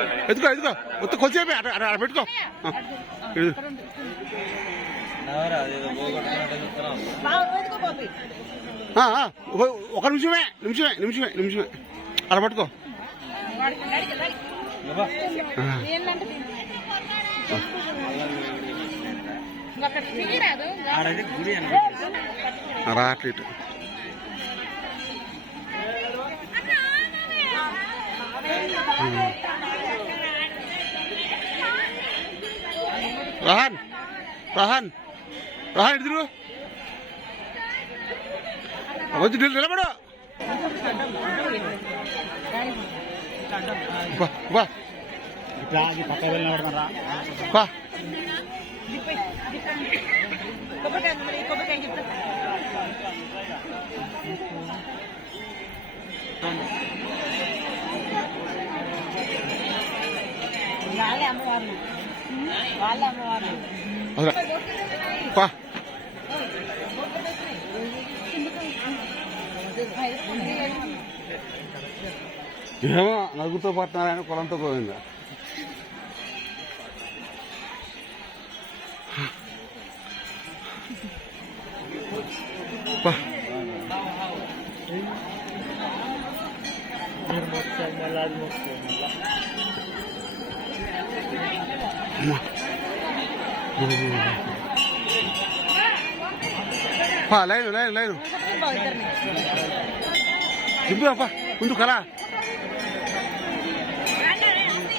ఎత్తుకో ఎత్తుకో. మొత్తం కొద్దిసేపే అక్కడ అక్కడ పెట్టుకో. ఒక- నిమిషమే నిమిషమే నిమిషమే నిమిషమే. అక్కడ పట్టుకో. ఆ, అక్కడ Rahan. Rahan. Rahan itu dulu. Apa itu dulu mana? Wah, wah. Kita di pakai beli nomor Wah. Dale, amor. వాళ్ళే అమ్మవారు అలా బా ఏమో నలుగురితో పట్టినారని పొలంతో పోయిందా బా పా లైన్ లైన్ లైన్ అప్ప ముందు కరా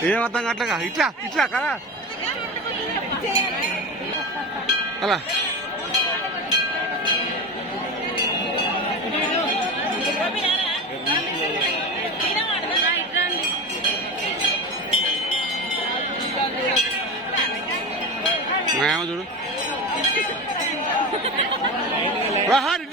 ఏం అర్థం కావట్లేగా ఇట్లా ఇట్లా కరా అలా చూడు రహాన్